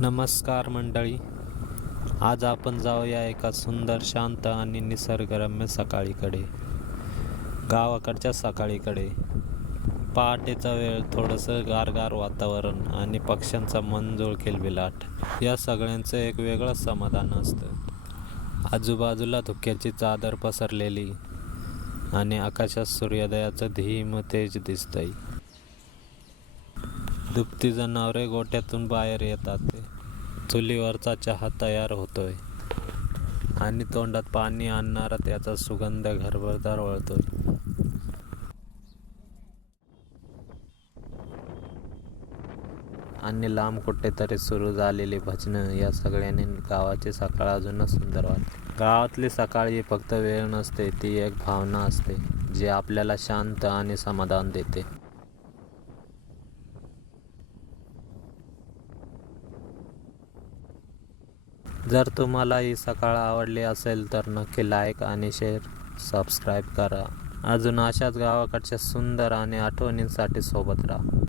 नमस्कार मंडळी. आज आपण जाऊया एका सुंदर शांत आणि निसर्गरम्य सकाळीकडे. गावाकडच्या सकाळीकडे. पहाटेचा वेळ थोडंसं गारगार वातावरण आणि पक्ष्यांचा मनजोळ किलबिलाट या सगळ्यांचं एक वेगळंच समाधान असतं. आजूबाजूला धुक्याची चादर पसरलेली आणि आकाशात सूर्योदयाचं धीम तेज दिसतंय. दुभती जनावरे गोठ्यातून बाहेर येतात. चुलीवरचा चहा तयार होतोय. आणि तोंडात पाणी आणणारा त्याचा सुगंध घरभरदार वळतोय आणि लांब कुठेतरी सुरू झालेली भजनं या सगळ्यांनी गावाची सकाळ अजूनच सुंदर वाटते. गावातली सकाळ ही फक्त वेळ नसते ती एक भावना असते जी आपल्याला शांत आणि समाधान देते. जर तुम्हाला ही सकाळ आवडली असेल तर नक्की लाईक आणि शेअर सबस्क्राईब करा. अजून अशाच गावाकडच्या सुंदर आणि आठवणींसाठी सोबत राहा.